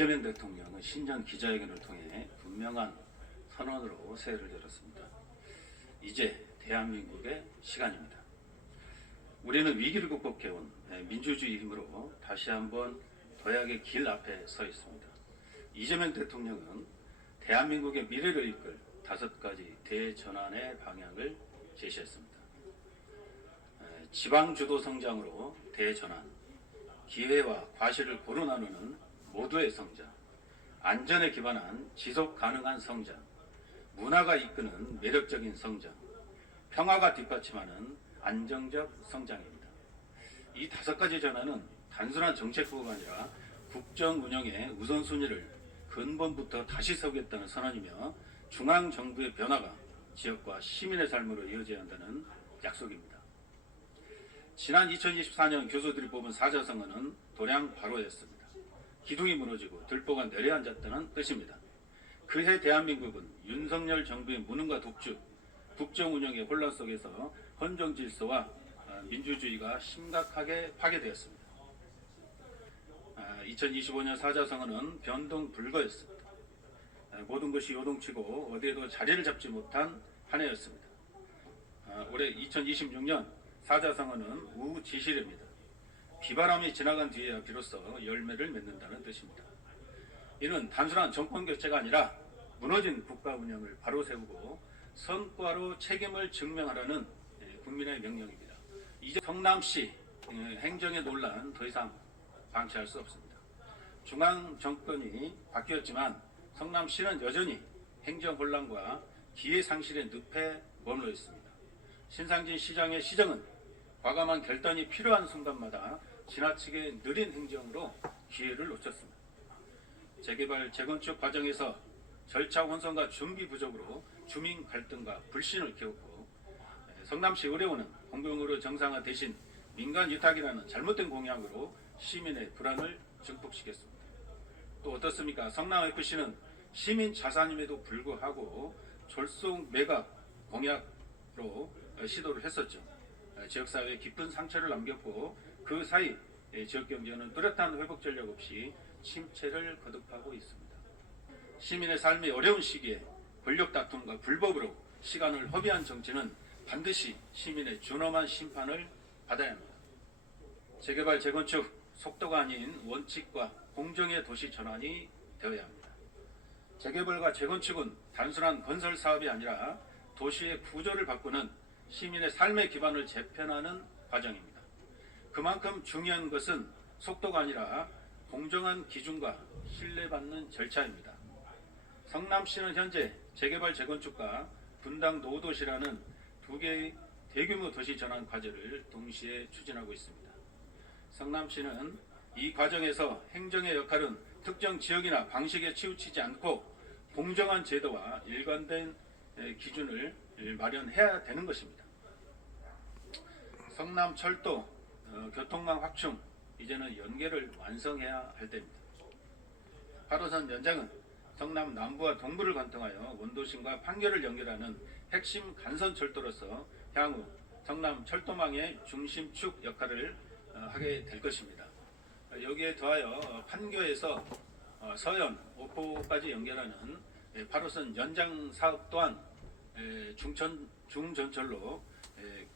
이재명 대통령은 신년 기자회견을 통해 분명한 선언으로 새해를 열었습니다. 이제 대한민국의 시간입니다. 우리는 위기를 극복해온 민주주의 힘으로 다시 한번 도약의 길 앞에 서 있습니다. 이재명 대통령은 대한민국의 미래를 이끌 5가지 대전환의 방향을 제시했습니다. 지방주도 성장으로 대전환, 기회와 과실을 고루 나누는 모두의 성장, 안전에 기반한 지속 가능한 성장, 문화가 이끄는 매력적인 성장, 평화가 뒷받침하는 안정적 성장입니다. 이 5가지 전환은 단순한 정책구호가 아니라 국정 운영의 우선순위를 근본부터 다시 세우겠다는 선언이며 중앙정부의 변화가 지역과 시민의 삶으로 이어져야 한다는 약속입니다. 지난 2024년 교수들이 뽑은 사자성어는 도량 바로였습니다. 기둥이 무너지고 들보가 내려앉았다는 뜻입니다. 그해 대한민국은 윤석열 정부의 무능과 독주, 국정 운영의 혼란 속에서 헌정 질서와 민주주의가 심각하게 파괴되었습니다. 2025년 사자성어는 변동 불가였습니다. 모든 것이 요동치고 어디에도 자리를 잡지 못한 한 해였습니다. 올해 2026년 사자성어는 우지실입니다. 비바람이 지나간 뒤에야 비로소 열매를 맺는다는 뜻입니다. 이는 단순한 정권 교체가 아니라 무너진 국가 운영을 바로 세우고 성과로 책임을 증명하라는 국민의 명령입니다. 이제 성남시 행정의 논란 더 이상 방치할 수 없습니다. 중앙 정권이 바뀌었지만 성남시는 여전히 행정 혼란과 기회 상실의 늪에 머물러 있습니다. 신상진 시장의 시정은 과감한 결단이 필요한 순간마다 지나치게 느린 행정으로 기회를 놓쳤습니다. 재개발, 재건축 과정에서 절차 혼선과 준비 부족으로 주민 갈등과 불신을 키웠고, 성남시 의료원은 공공의료 정상화 대신 민간 위탁이라는 잘못된 공약으로 시민의 불안을 증폭시켰습니다. 또 어떻습니까? 성남FC는 시민 자산임에도 불구하고 졸속 매각 공약으로 시도를 했었죠. 지역사회에 깊은 상처를 남겼고 그 사이 지역경제는 뚜렷한 회복 전략 없이 침체를 거듭하고 있습니다. 시민의 삶이 어려운 시기에 권력 다툼과 불법으로 시간을 허비한 정치는 반드시 시민의 준엄한 심판을 받아야 합니다. 재개발, 재건축, 속도가 아닌 원칙과 공정의 도시 전환이 되어야 합니다. 재개발과 재건축은 단순한 건설 사업이 아니라 도시의 구조를 바꾸는 시민의 삶의 기반을 재편하는 과정입니다. 그만큼 중요한 것은 속도가 아니라 공정한 기준과 신뢰받는 절차입니다. 성남시는 현재 재개발, 재건축과 분당 노도시라는 2개의 대규모 도시 전환 과제를 동시에 추진하고 있습니다. 성남시는 이 과정에서 행정의 역할은 특정 지역이나 방식에 치우치지 않고 공정한 제도와 일관된 기준을 마련해야 되는 것입니다. 성남철도 교통망 확충, 이제는 연계를 완성해야 할 때입니다. 8호선 연장은 성남 남부와 동부를 관통하여 원도심과 판교를 연결하는 핵심 간선철도로서 향후 성남 철도망의 중심축 역할을 하게 될 것입니다. 여기에 더하여 판교에서 서현, 오포까지 연결하는 8호선 연장 사업 또한 중전철로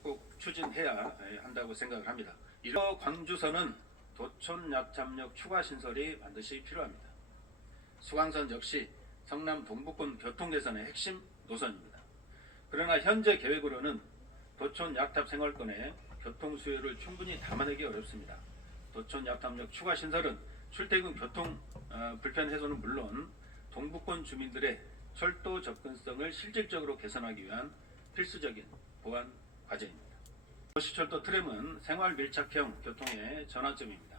꼭 추진해야 한다고 생각을 합니다. 이로 광주선은 도촌 약잡역 추가 신설이 반드시 필요합니다. 수강선 역시 성남 동부권 교통 개선의 핵심 노선입니다. 그러나 현재 계획으로는 도촌 약탑 생활권의 교통 수요를 충분히 담아내기 어렵습니다. 도촌 약탑역 추가 신설은 출퇴근 교통 불편 해소는 물론 동부권 주민들의 철도 접근성을 실질적으로 개선하기 위한 필수적인 보완 과제입니다. 도시철도 트램은 생활 밀착형 교통의 전환점입니다.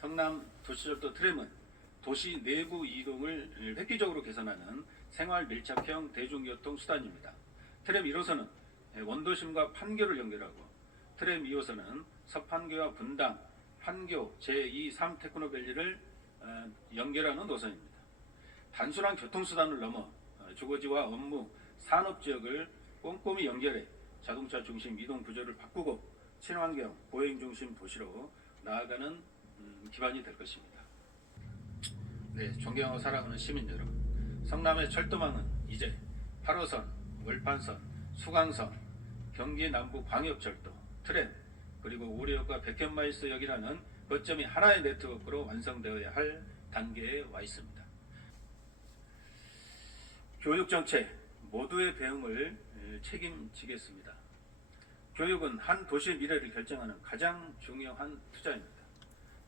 성남 도시철도 트램은 도시 내부 이동을 획기적으로 개선하는 생활 밀착형 대중교통 수단입니다. 트램 1호선은 원도심과 판교를 연결하고 트램 2호선은 서판교와 분당, 판교 제2, 3 테크노밸리를 연결하는 노선입니다. 단순한 교통수단을 넘어 주거지와 업무, 산업지역을 꼼꼼히 연결해 자동차 중심 이동 구조를 바꾸고 친환경, 보행 중심 도시로 나아가는 기반이 될 것입니다. 네, 존경하고 사랑하는 시민 여러분, 성남의 철도망은 이제 8호선, 월판선, 수강선, 경기 남부 광역철도, 트램, 그리고 우리역과 백현마이스역이라는 거점이 하나의 네트워크로 완성되어야 할 단계에 와 있습니다. 교육정책 모두의 배움을 책임지겠습니다. 교육은 한 도시의 미래를 결정하는 가장 중요한 투자입니다.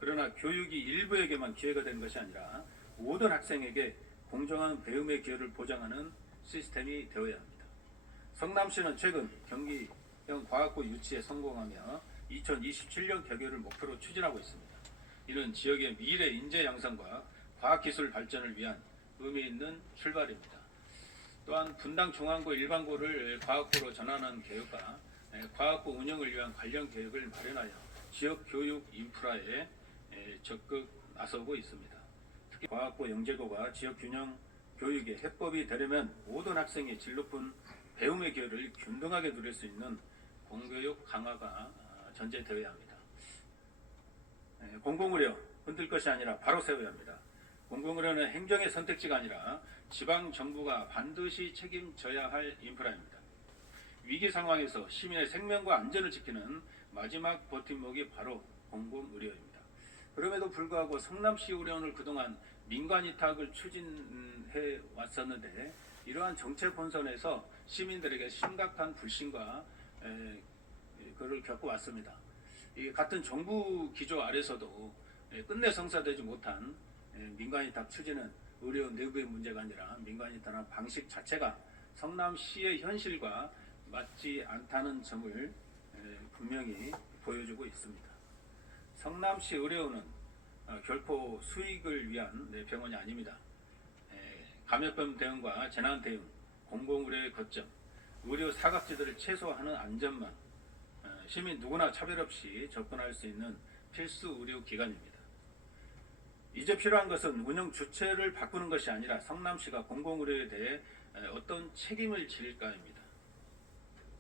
그러나 교육이 일부에게만 기회가 되는 것이 아니라 모든 학생에게 공정한 배움의 기회를 보장하는 시스템이 되어야 합니다. 성남시는 최근 경기형 과학고 유치에 성공하며 2027년 개교를 목표로 추진하고 있습니다. 이는 지역의 미래 인재 양성과 과학기술 발전을 위한 의미 있는 출발입니다. 또한 분당 중앙고 일반고를 과학고로 전환하는 계획과 과학고 운영을 위한 관련 계획을 마련하여 지역 교육 인프라에 적극 나서고 있습니다. 특히 과학고 영재고가 지역 균형 교육의 해법이 되려면 모든 학생이 질 높은 배움의 기회를 균등하게 누릴 수 있는 공교육 강화가 전제되어야 합니다. 공공의료 흔들 것이 아니라 바로 세워야 합니다. 공공의료는 행정의 선택지가 아니라 지방정부가 반드시 책임져야 할 인프라입니다. 위기 상황에서 시민의 생명과 안전을 지키는 마지막 버팀목이 바로 공공의료입니다. 그럼에도 불구하고 성남시 의료원을 그동안 민간 위탁을 추진해 왔었는데 이러한 정책 혼선에서 시민들에게 심각한 불신과 그를 겪어왔습니다. 같은 정부 기조 아래서도 끝내 성사되지 못한 민간 위탁 추진은 의료원 내부의 문제가 아니라 민간 위탁한 방식 자체가 성남시의 현실과 맞지 않다는 점을 분명히 보여주고 있습니다. 성남시 의료원은 결코 수익을 위한 병원이 아닙니다. 감염병 대응과 재난 대응, 공공의료의 거점, 의료 사각지대를 최소화하는 안전망, 시민 누구나 차별 없이 접근할 수 있는 필수 의료 기관입니다. 이제 필요한 것은 운영 주체를 바꾸는 것이 아니라 성남시가 공공의료에 대해 어떤 책임을 질까입니다.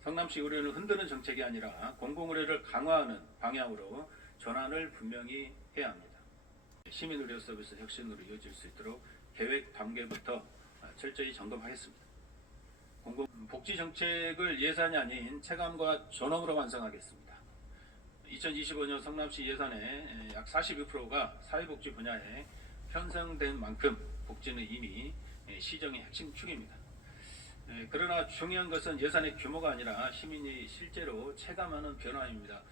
성남시 의료는 흔드는 정책이 아니라 공공의료를 강화하는 방향으로 전환을 분명히 해야 합니다. 시민의료 서비스 혁신으로 이어질 수 있도록 계획 단계부터 철저히 점검하겠습니다. 공공복지정책을 예산이 아닌 체감과 전업으로 완성하겠습니다. 2025년 성남시 예산의 약 42%가 사회복지 분야에 편성된 만큼 복지는 이미 시정의 핵심 축입니다. 그러나 중요한 것은 예산의 규모가 아니라 시민이 실제로 체감하는 변화입니다.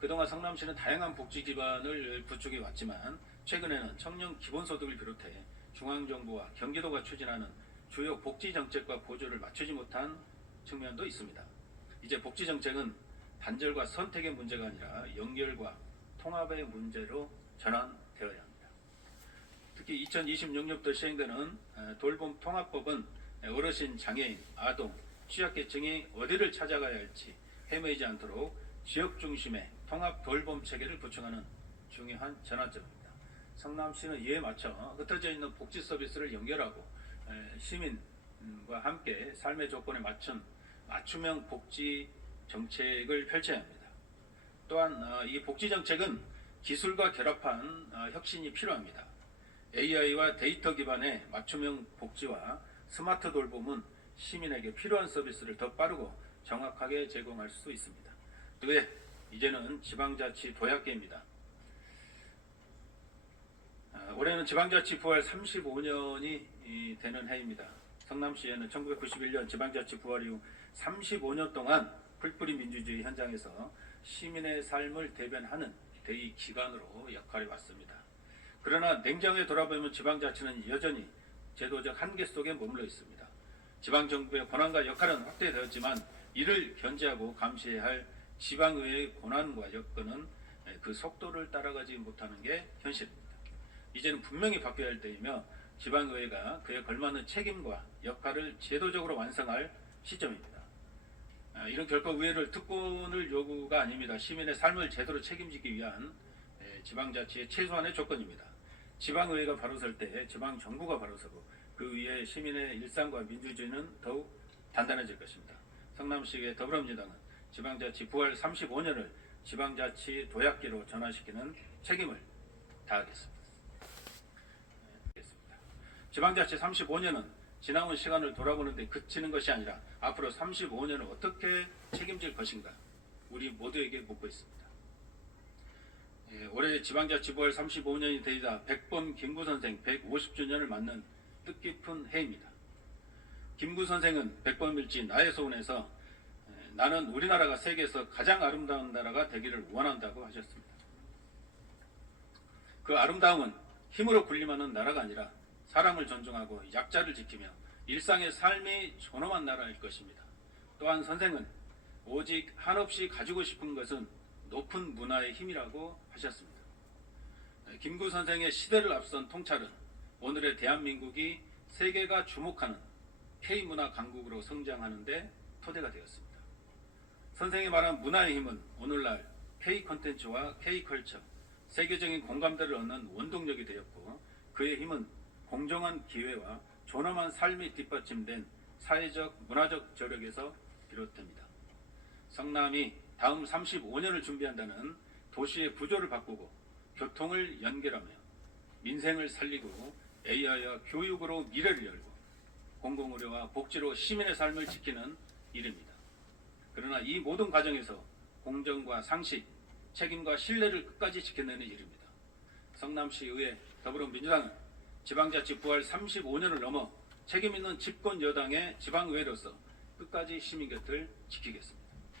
그동안 성남시는 다양한 복지 기반을 구축해 왔지만 최근에는 청년 기본소득을 비롯해 중앙정부와 경기도가 추진하는 주요 복지정책과 보조를 맞추지 못한 측면도 있습니다. 이제 복지정책은 단절과 선택의 문제가 아니라 연결과 통합의 문제로 전환되어야 합니다. 특히 2026년부터 시행되는 돌봄 통합법은 어르신, 장애인, 아동, 취약계층이 어디를 찾아가야 할지 헤매지 않도록 지역 중심의 통합 돌봄 체계를 구축하는 중요한 전환점입니다. 성남시는 이에 맞춰 흩어져 있는 복지 서비스를 연결하고 시민과 함께 삶의 조건에 맞춘 맞춤형 복지 정책을 펼쳐야 합니다. 또한 이 복지 정책은 기술과 결합한 혁신이 필요합니다. AI와 데이터 기반의 맞춤형 복지와 스마트 돌봄은 시민에게 필요한 서비스를 더 빠르고 정확하게 제공할 수 있습니다. 그 외에 이제는 지방자치 도약계입니다. 올해는 지방자치 부활 35년이 되는 해입니다. 성남시에는 1991년 지방자치 부활 이후 35년 동안 풀뿌리 민주주의 현장에서 시민의 삶을 대변하는 대의기관으로 역할해 왔습니다. 그러나 냉정하게 돌아보면 지방자치는 여전히 제도적 한계 속에 머물러 있습니다. 지방정부의 권한과 역할은 확대되었지만 이를 견제하고 감시해야 할 지방의회의 권한과 여건은 그 속도를 따라가지 못하는 게 현실입니다. 이제는 분명히 바뀌어야 할 때이며 지방의회가 그에 걸맞는 책임과 역할을 제도적으로 완성할 시점입니다. 이는 결코 의회를 특권을 요구가 아닙니다. 시민의 삶을 제대로 책임지기 위한 지방자치의 최소한의 조건입니다. 지방의회가 바로 설 때 지방정부가 바로 서고 그 위에 시민의 일상과 민주주의는 더욱 단단해질 것입니다. 성남시의 더불어민주당은 지방자치 부활 35년을 지방자치 도약기로 전환시키는 책임을 다하겠습니다. 지방자치 35년은 지나온 시간을 돌아보는데 그치는 것이 아니라 앞으로 35년을 어떻게 책임질 것인가 우리 모두에게 묻고 있습니다. 올해 지방자치 부활 35년이 되자 백범 김구 선생 150주년을 맞는 뜻깊은 해입니다. 김구 선생은 백범일지 나의 소원에서 나는 우리나라가 세계에서 가장 아름다운 나라가 되기를 원한다고 하셨습니다. 그 아름다움은 힘으로 군림하는 나라가 아니라 사람을 존중하고 약자를 지키며 일상의 삶이 존엄한 나라일 것입니다. 또한 선생은 오직 한없이 가지고 싶은 것은 높은 문화의 힘이라고 하셨습니다. 김구 선생의 시대를 앞선 통찰은 오늘의 대한민국이 세계가 주목하는 K문화 강국으로 성장하는 데 토대가 되었습니다. 선생이 말한 문화의 힘은 오늘날 K콘텐츠와 K컬처, 세계적인 공감대를 얻는 원동력이 되었고 그의 힘은 공정한 기회와 존엄한 삶이 뒷받침된 사회적, 문화적 저력에서 비롯됩니다. 성남이 다음 35년을 준비한다는 도시의 구조를 바꾸고 교통을 연결하며 민생을 살리고 AI와 교육으로 미래를 열고 공공의료와 복지로 시민의 삶을 지키는 일입니다. 그러나 이 모든 과정에서 공정과 상식, 책임과 신뢰를 끝까지 지켜내는 일입니다. 성남시의회 더불어민주당은 지방자치 부활 35년을 넘어 책임있는 집권 여당의 지방의회로서 끝까지 시민 곁을 지키겠습니다.